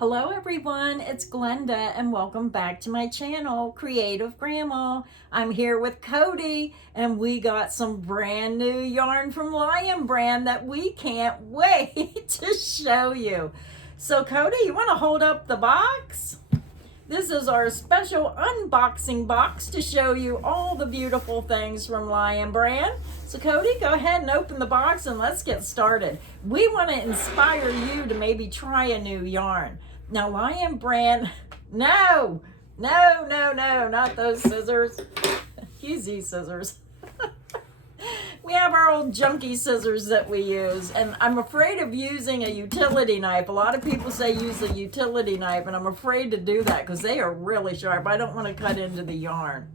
Hello everyone, it's Glenda and welcome back to my channel, Creative Grandma. I'm here with Cody and we got some brand new yarn from Lionbrand that we can't wait to show you. So Cody, you want to hold up the box? This is our special unboxing box to show you all the beautiful things from Lionbrand. So Cody, go ahead and open the box and let's get started. We want to inspire you to maybe try a new yarn. Now Lionbrand, no, not those scissors. Use these scissors. We have our old junky scissors that we use, and I'm afraid of using a utility knife. A lot of people say use a utility knife, and I'm afraid to do that because they are really sharp. I don't want to cut into the yarn.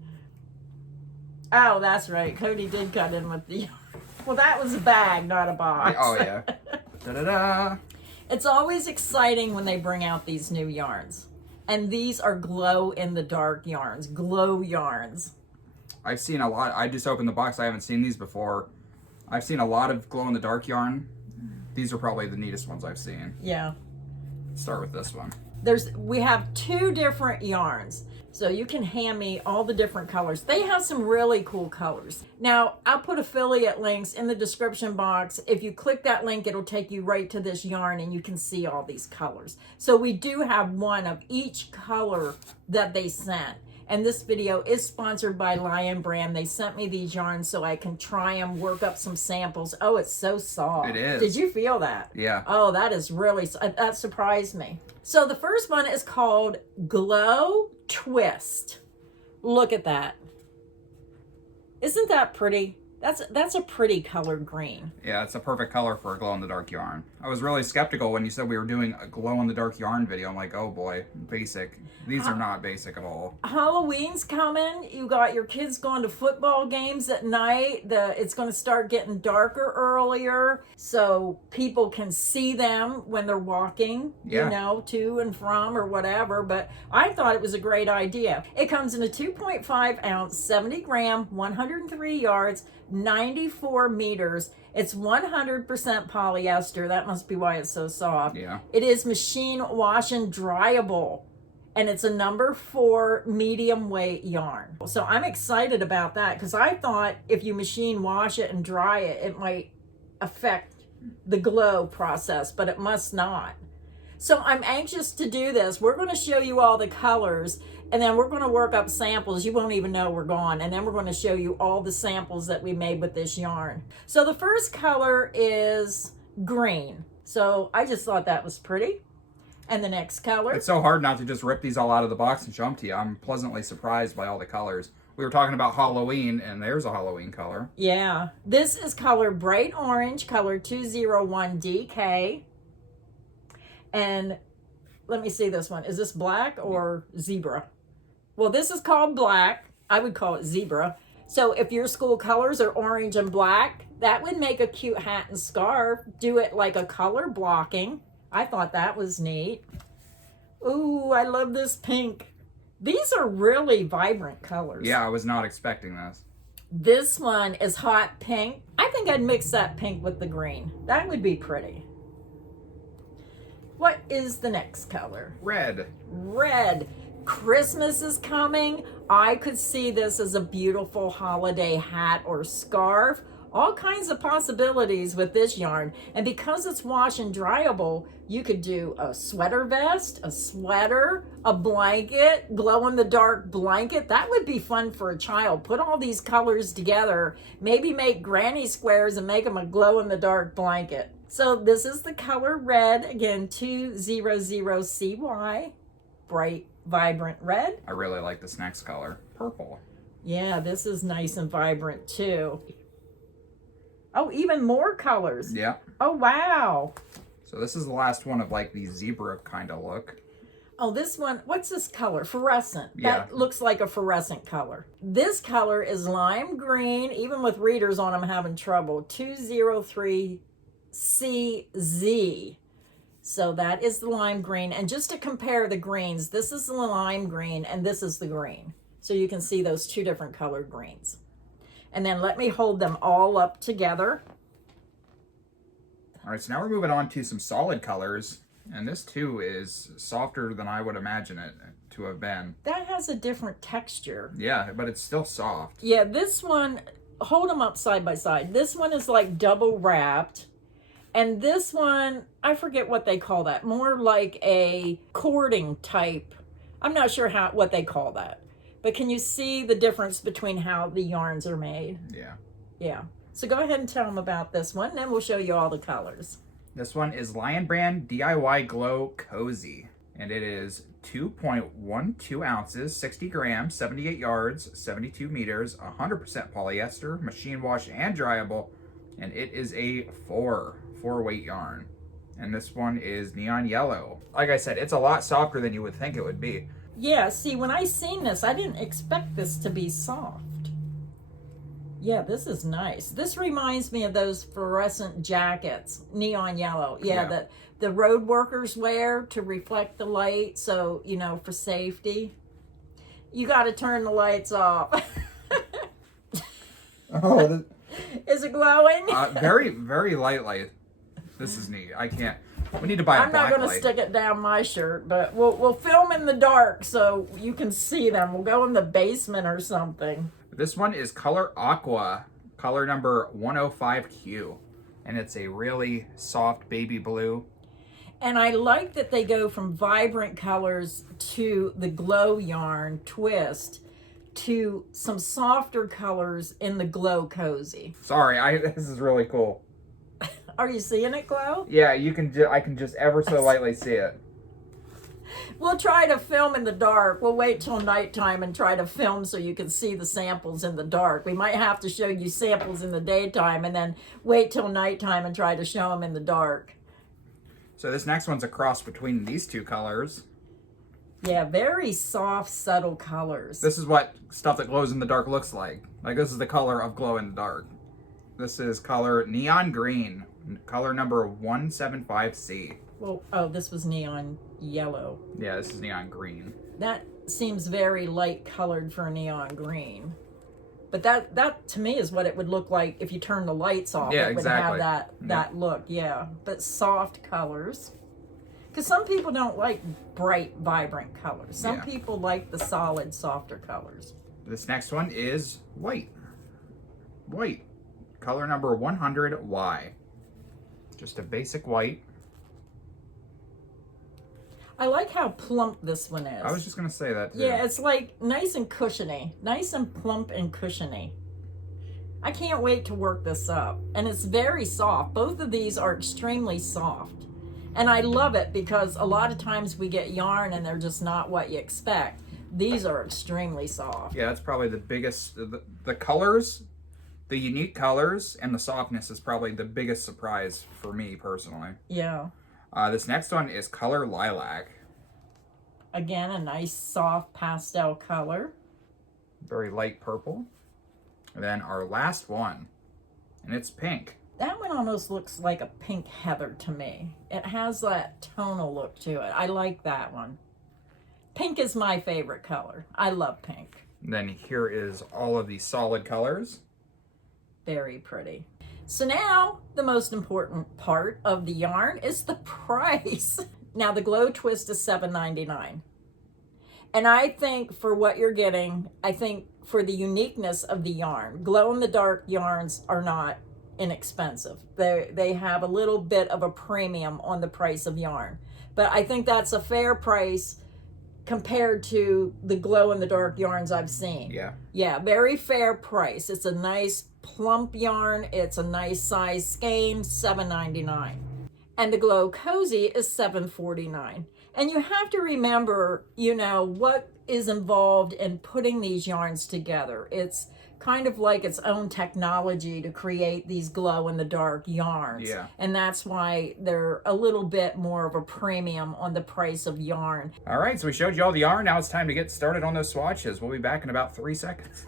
Oh, that's right. Cody did cut in with the yarn. Well, that was a bag, not a box. Oh, yeah. Da-da-da. It's always exciting when they bring out these new yarns. And these are glow-in-the-dark yarns, glow yarns. I've seen a lot. I just opened the box. I haven't seen these before. I've seen a lot of glow-in-the-dark yarn. These are probably the neatest ones I've seen. Yeah. Let's start with this one. We have two different yarns. So you can hand me all the different colors. They have some really cool colors. Now, I'll put affiliate links in the description box. If you click that link, it'll take you right to this yarn and you can see all these colors. So we do have one of each color that they sent. And this video is sponsored by Lionbrand. They sent me these yarns so I can try them, work up some samples. Oh, it's so soft. It is. Did you feel that? Yeah. Oh, that is really, that surprised me. So the first one is called Glow Twist. Look at that. Isn't that pretty? That's a pretty colored green. Yeah, it's a perfect color for a glow-in-the-dark yarn. I was really skeptical when you said we were doing a glow-in-the-dark yarn video. I'm like, oh boy, basic. These are not basic at all. Halloween's coming. You got your kids going to football games at night. It's going to start getting darker earlier so people can see them when they're walking, you know, to and from or whatever. But I thought it was a great idea. It comes in a 2.5 ounce, 70 gram, 103 yards, 94 meters. It's 100% polyester. That must be why it's so soft. Yeah. It is machine wash and dryable. And it's a number 4 medium weight yarn. So I'm excited about that because I thought if you machine wash it and dry it, it might affect the glow process, but it must not. So I'm anxious to do this. We're going to show you all the colors and then we're going to work up samples. You won't even know we're gone. And then we're going to show you all the samples that we made with this yarn. So the first color is green. So I just thought that was pretty. And the next color. It's so hard not to just rip these all out of the box and show them to you. I'm pleasantly surprised by all the colors. We were talking about Halloween, and there's a Halloween color. Yeah. This is color bright orange, color 201DK. And let me see this one. Is this black or zebra? Well, this is called black. I would call it zebra. So if your school colors are orange and black, that would make a cute hat and scarf. Do it like a color blocking. I thought that was neat. Ooh, I love this pink. These are really vibrant colors. Yeah, I was not expecting this. This one is hot pink. I think I'd mix that pink with the green. That would be pretty. What is the next color? Red. Red. Christmas is coming. I could see this as a beautiful holiday hat or scarf. All kinds of possibilities with this yarn. And because it's wash and dryable, you could do a sweater vest, a sweater, a blanket, glow-in-the-dark blanket. That would be fun for a child. Put all these colors together. Maybe make granny squares and make them a glow-in-the-dark blanket. So this is the color red. Again, 200CY. Bright, vibrant red. I really like this next color. Purple. Yeah, this is nice and vibrant too. Oh, even more colors. Yeah. Oh, wow. So this is the last one of like the zebra kind of look. Oh, this one, what's this color? Fluorescent. Yeah. That looks like a fluorescent color. This color is lime green. Even with readers on, I'm having trouble. 203CZ. So that is the lime green. And just to compare the greens, this is the lime green and this is the green. So you can see those two different colored greens. And then let me hold them all up together. All right, so now we're moving on to some solid colors. And this too is softer than I would imagine it to have been. That has a different texture. Yeah, but it's still soft. Yeah, this one, hold them up side by side. This one is like double wrapped. And this one, I forget what they call that. More like a cording type. I'm not sure what they call that. But can you see the difference between how the yarns are made? Yeah. Yeah. So go ahead and tell them about this one, and then we'll show you all the colors. This one is Lionbrand DIY Glow Cozy. And it is 2.12 ounces, 60 grams, 78 yards, 72 meters, 100% polyester, machine wash and dryable. And it is a four weight yarn. And this one is neon yellow. Like I said, it's a lot softer than you would think it would be. Yeah, see, when I seen this, I didn't expect this to be soft. Yeah, this is nice. This reminds me of those fluorescent jackets, neon yellow. Yeah, that the road workers wear to reflect the light. So, you know, for safety. You got to turn the lights off. Oh, is it glowing? very, very light. This is neat. I can't. We need to buy a black light. I'm not going to stick it down my shirt, but we'll film in the dark so you can see them. We'll go in the basement or something. This one is Color Aqua, color number 105Q. And it's a really soft baby blue. And I like that they go from vibrant colors to the glow yarn twist to some softer colors in the glow cozy. Sorry, this is really cool. Are you seeing it glow? Yeah, you can. I can just ever so lightly see it. We'll try to film in the dark. We'll wait till nighttime and try to film so you can see the samples in the dark. We might have to show you samples in the daytime and then wait till nighttime and try to show them in the dark. So this next one's a cross between these two colors. Yeah, very soft, subtle colors. This is what stuff that glows in the dark looks like. Like, this is the color of glow in the dark. This is color neon green, color number 175C. Well, oh, this was neon yellow. Yeah, this is neon green. That seems very light colored for a neon green. But that to me is what it would look like if you turn the lights off. Yeah, it exactly. would have that look, yeah. But soft colors. Because some people don't like bright, vibrant colors. Some people like the solid, softer colors. This next one is white. White. Color number 100Y. Just a basic white. I like how plump this one is. I was just going to say that too. Yeah, it's like nice and cushiony. Nice and plump and cushiony. I can't wait to work this up. And it's very soft. Both of these are extremely soft. And I love it because a lot of times we get yarn and they're just not what you expect. These are extremely soft. Yeah, that's probably the biggest, the colors, the unique colors, and the softness is probably the biggest surprise for me personally. Yeah. This next one is color lilac. Again, a nice soft pastel color. Very light purple. And then our last one, and it's pink. That one almost looks like a pink heather to me. It has that tonal look to it. I like that one. Pink is my favorite color. I love pink. And then here is all of the solid colors. Very pretty. So now the most important part of the yarn is the price. Now the glow twist is $7.99. And I think for what you're getting, I think for the uniqueness of the yarn, glow in the dark yarns are not inexpensive. They have a little bit of a premium on the price of yarn. But I think that's a fair price compared to the glow in the dark yarns I've seen. Yeah. Yeah, very fair price. It's a nice plump yarn. It's a nice size skein, $7.99. And the glow cozy is $7.49. And you have to remember, you know, what is involved in putting these yarns together. It's kind of like its own technology to create these glow in the dark yarns. Yeah. And that's why they're a little bit more of a premium on the price of yarn. All right, so we showed you all the yarn. Now it's time to get started on those swatches. We'll be back in about 3 seconds.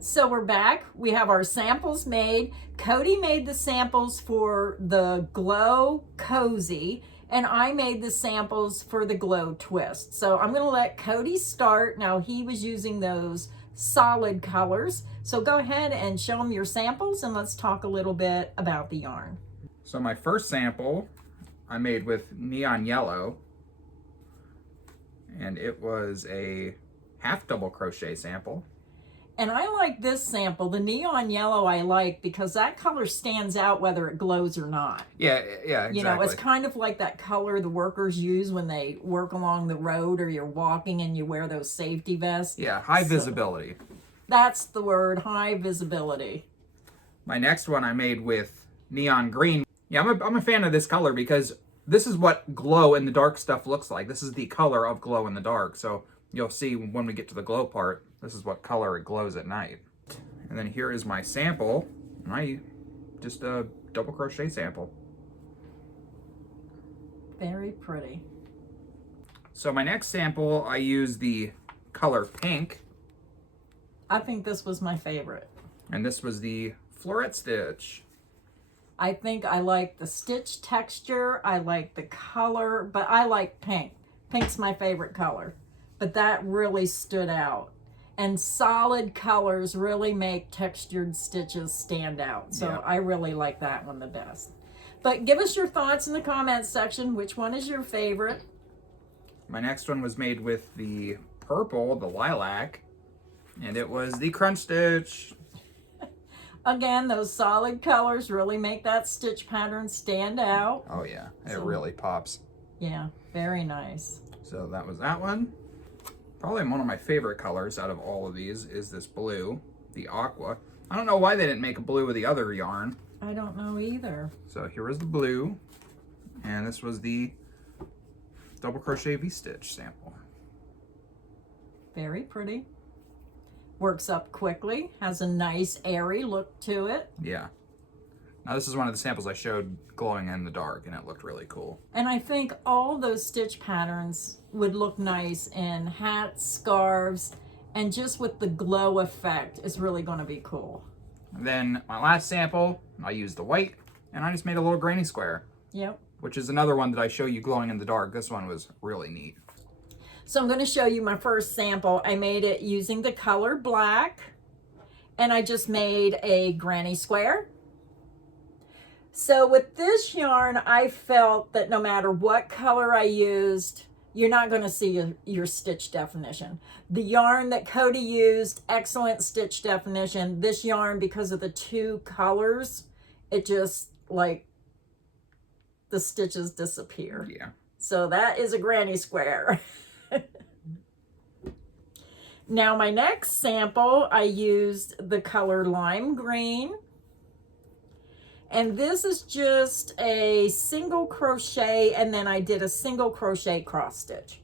So we're back. We have our samples made. Cody made the samples for the glow cozy, and I made the samples for the glow twist. So I'm going to let Cody start. Now he was using those solid colors. So go ahead and show them your samples and let's talk a little bit about the yarn. So my first sample I made with neon yellow, and it was a half double crochet sample. And I like this sample, the neon yellow I like because that color stands out whether it glows or not. Yeah, exactly. You know, it's kind of like that color the workers use when they work along the road or you're walking and you wear those safety vests. Yeah, high visibility. That's the word, high visibility. My next one I made with neon green. Yeah, I'm a fan of this color because this is what glow in the dark stuff looks like. This is the color of glow in the dark. So you'll see when we get to the glow part, this is what color it glows at night. And then here is my sample. Just a double crochet sample. Very pretty. So my next sample, I use the color pink. I think this was my favorite. And this was the floret stitch. I think I like the stitch texture, I like the color, but I like pink. Pink's my favorite color, but that really stood out. And solid colors really make textured stitches stand out. So Yeah. I really like that one the best. But give us your thoughts in the comments section. Which one is your favorite? My next one was made with the purple, the lilac, and it was the crunch stitch. Again, those solid colors really make that stitch pattern stand out. Oh yeah, it really pops. Yeah, very nice. So that was that one. Probably one of my favorite colors out of all of these is this blue, the aqua. I don't know why they didn't make a blue with the other yarn. I don't know either. So here is the blue, and this was the double crochet V-stitch sample. Very pretty. Works up quickly, has a nice airy look to it. Yeah. Now this is one of the samples I showed glowing in the dark, and it looked really cool. And I think all those stitch patterns would look nice in hats, scarves, and just with the glow effect is really going to be cool. And then my last sample, I used the white, and I just made a little granny square. Yep. Which is another one that I show you glowing in the dark. This one was really neat. So I'm going to show you my first sample. I made it using the color black, and I just made a granny square. So with this yarn, I felt that no matter what color I used, you're not going to see your stitch definition. The yarn that Cody used, excellent stitch definition. This yarn, because of the two colors, it just like the stitches disappear. Yeah. So that is a granny square. Now my next sample, I used the color lime green. And this is just a single crochet, and then I did a single crochet cross stitch.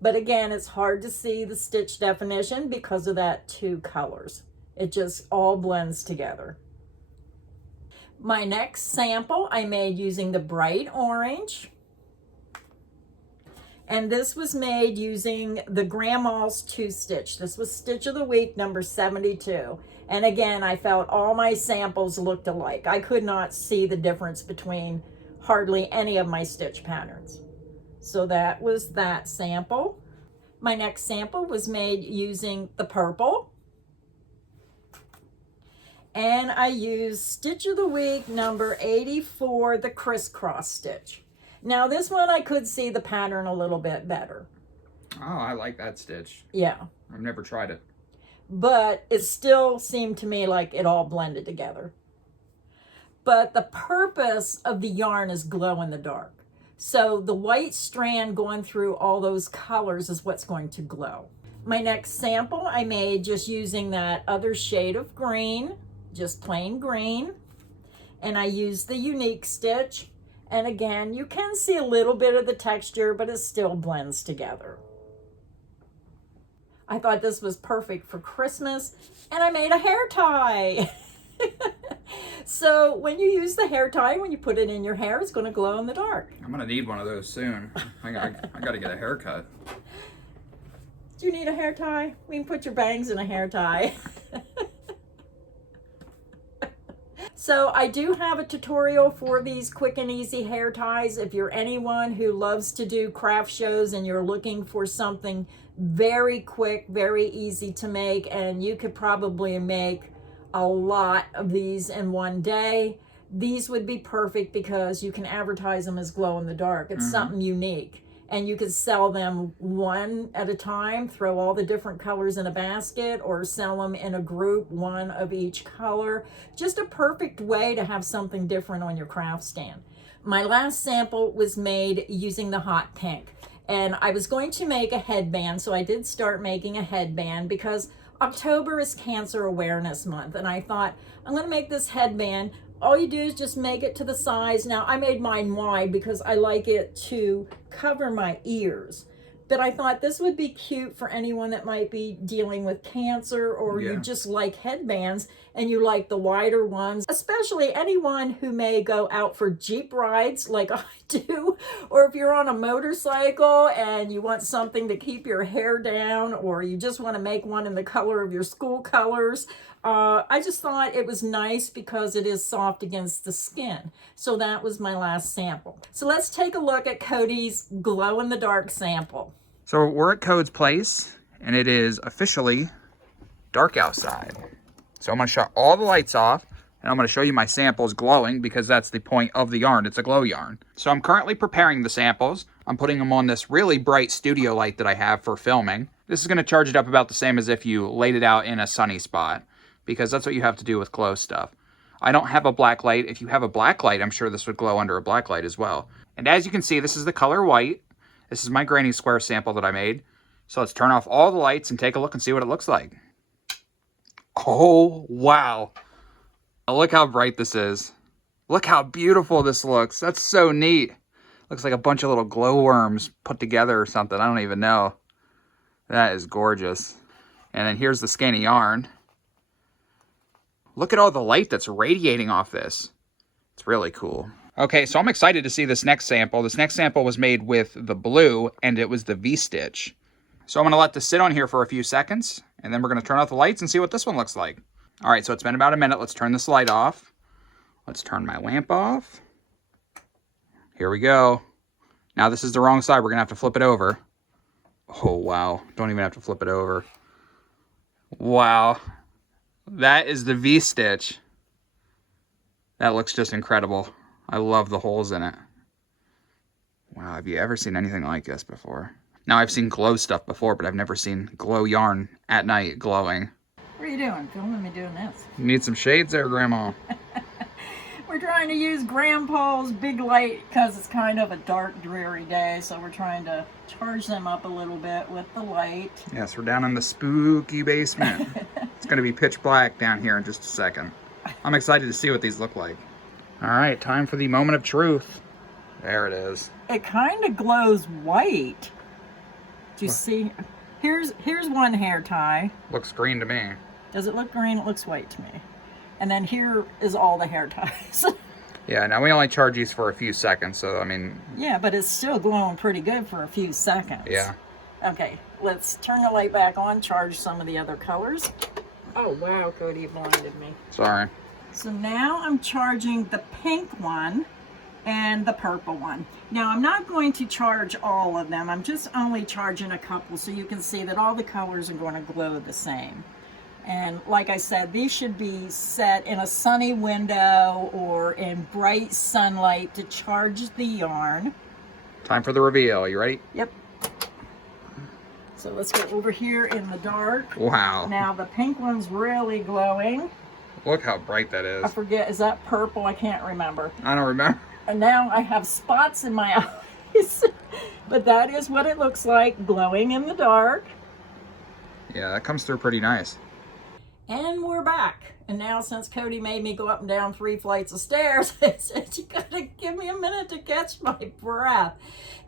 But again, it's hard to see the stitch definition because of that two colors. It just all blends together. My next sample I made using the bright orange. And this was made using the Grandma's 2-stitch. This was Stitch of the Week number 72. And again, I felt all my samples looked alike. I could not see the difference between hardly any of my stitch patterns. So that was that sample. My next sample was made using the purple. And I used Stitch of the Week number 84, the crisscross stitch. Now this one I could see the pattern a little bit better. Oh, I like that stitch. Yeah. I've never tried it. But it still seemed to me like it all blended together. But the purpose of the yarn is glow in the dark. So the white strand going through all those colors is what's going to glow. My next sample I made just using that other shade of green, just plain green. And I used the unique stitch. And again, you can see a little bit of the texture, but it still blends together. I thought this was perfect for Christmas, and I made a hair tie. So when you use the hair tie, when you put it in your hair, it's going to glow in the dark. I'm gonna need one of those soon. I gotta get a haircut. Do you need a hair tie? We can put your bangs in a hair tie. So I do have a tutorial for these quick and easy hair ties. If you're anyone who loves to do craft shows and you're looking for something very quick, very easy to make, and you could probably make a lot of these in one day, these would be perfect because you can advertise them as glow in the dark. It's something unique. And you could sell them one at a time, throw all the different colors in a basket, or sell them in a group, one of each color. Just a perfect way to have something different on your craft stand. My last sample was made using the hot pink. And I was going to make a headband, so I did start making a headband because October is Cancer Awareness Month. And I thought, I'm going to make this headband. All you do is just make it to the size. Now, I made mine wide because I like it to cover my ears. But I thought this would be cute for anyone that might be dealing with cancer, or you just like headbands and you like the wider ones, especially anyone who may go out for Jeep rides like I do, or if you're on a motorcycle and you want something to keep your hair down, or you just want to make one in the color of your school colors. I just thought it was nice because it is soft against the skin. So that was my last sample. So let's take a look at Cody's glow-in-the-dark sample. So we're at Code's place, and it is officially dark outside. So I'm going to shut all the lights off, and I'm going to show you my samples glowing because that's the point of the yarn. It's a glow yarn. So I'm currently preparing the samples. I'm putting them on this really bright studio light that I have for filming. This is going to charge it up about the same as if you laid it out in a sunny spot, because that's what you have to do with glow stuff. I don't have a black light. If you have a black light, I'm sure this would glow under a black light as well. And as you can see, this is the color white. This is my granny square sample that I made. So let's turn off all the lights and take a look and see what it looks like. Oh, wow. Look how bright this is. Look how beautiful this looks. That's so neat. Looks like a bunch of little glowworms put together or something. I don't even know. That is gorgeous. And then here's the skein of yarn. Look at all the light that's radiating off this. It's really cool. Okay, so I'm excited to see this next sample. This next sample was made with the blue, and it was the V-stitch. So I'm going to let this sit on here for a few seconds, and then we're going to turn off the lights and see what this one looks like. All right, so it's been about a minute. Let's turn this light off. Let's turn my lamp off. Here we go. Now this is the wrong side. We're going to have to flip it over. Oh, wow. Don't even have to flip it over. Wow. That is the V-stitch. That looks just incredible. I love the holes in it. Wow, have you ever seen anything like this before? Now, I've seen glow stuff before, but I've never seen glow yarn at night glowing. What are you doing? Filming me doing this? You need some shades there, Grandma. We're trying to use Grandpa's big light because it's kind of a dark, dreary day, so we're trying to charge them up a little bit with the light. Yes, we're down in the spooky basement. It's going to be pitch black down here in just a second. I'm excited to see what these look like. All right, time for the moment of truth. There it is. It kind of glows white. Do you see? Here's one hair tie. Looks green to me. Does it look green? It looks white to me. And then here is all the hair ties. Yeah, now we only charge these for a few seconds, so I mean... Yeah, but it's still glowing pretty good for a few seconds. Yeah. Okay, let's turn the light back on, charge some of the other colors. Oh, wow, Cody blinded me. Sorry. So now I'm charging the pink one and the purple one. Now I'm not going to charge all of them. I'm just only charging a couple so you can see that all the colors are going to glow the same. And like I said, these should be set in a sunny window or in bright sunlight to charge the yarn. Time for the reveal. You ready? Yep. So let's go over here in the dark. Wow. Now the pink one's really glowing. Look how bright that is. I forget, is that purple? I can't remember. I don't remember. And now I have spots in my eyes. But that is what it looks like, glowing in the dark. Yeah, that comes through pretty nice. And we're back. And now since Cody made me go up and down 3 flights of stairs, I said, you gotta give me a minute to catch my breath.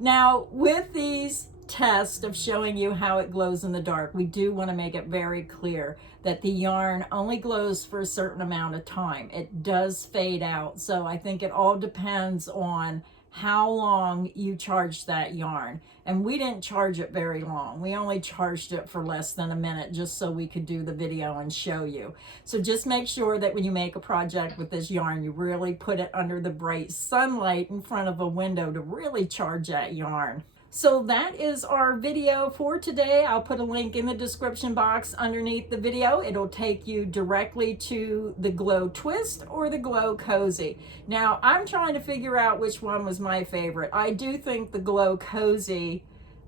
Now, with these tests of showing you how it glows in the dark, we do want to make it very clear that the yarn only glows for a certain amount of time. It does fade out. So I think it all depends on how long you charge that yarn. And we didn't charge it very long. We only charged it for less than a minute just so we could do the video and show you. So just make sure that when you make a project with this yarn, you really put it under the bright sunlight in front of a window to really charge that yarn. So that is our video for today. I'll put a link in the description box underneath the video. It'll take you directly to the Glow Twist or the Glow Cozy. Now, I'm trying to figure out which one was my favorite. I do think the Glow Cozy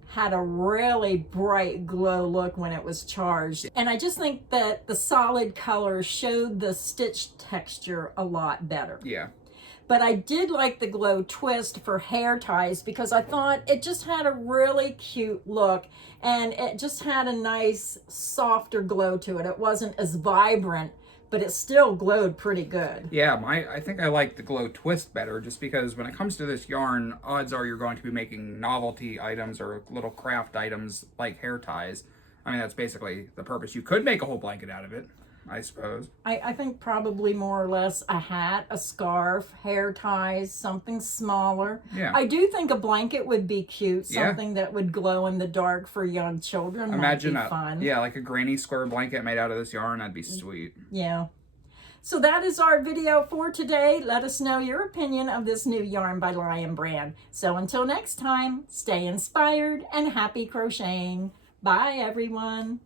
had a really bright glow look when it was charged. And I just think that the solid color showed the stitch texture a lot better. Yeah. But I did like the Glow Twist for hair ties because I thought it just had a really cute look and it just had a nice softer glow to it. It wasn't as vibrant, but it still glowed pretty good. Yeah, I think I like the Glow Twist better just because when it comes to this yarn, odds are you're going to be making novelty items or little craft items like hair ties. I mean, that's basically the purpose. You could make a whole blanket out of it, I suppose. I think probably more or less a hat, a scarf, hair ties, something smaller. Yeah. I do think a blanket would be cute, Yeah. something that would glow in the dark for young children. Imagine might be fun. Yeah, like a granny square blanket made out of this yarn. That'd be sweet. Yeah. So that is our video for today. Let us know your opinion of this new yarn by Lion Brand. So until next time, stay inspired and happy crocheting. Bye, everyone.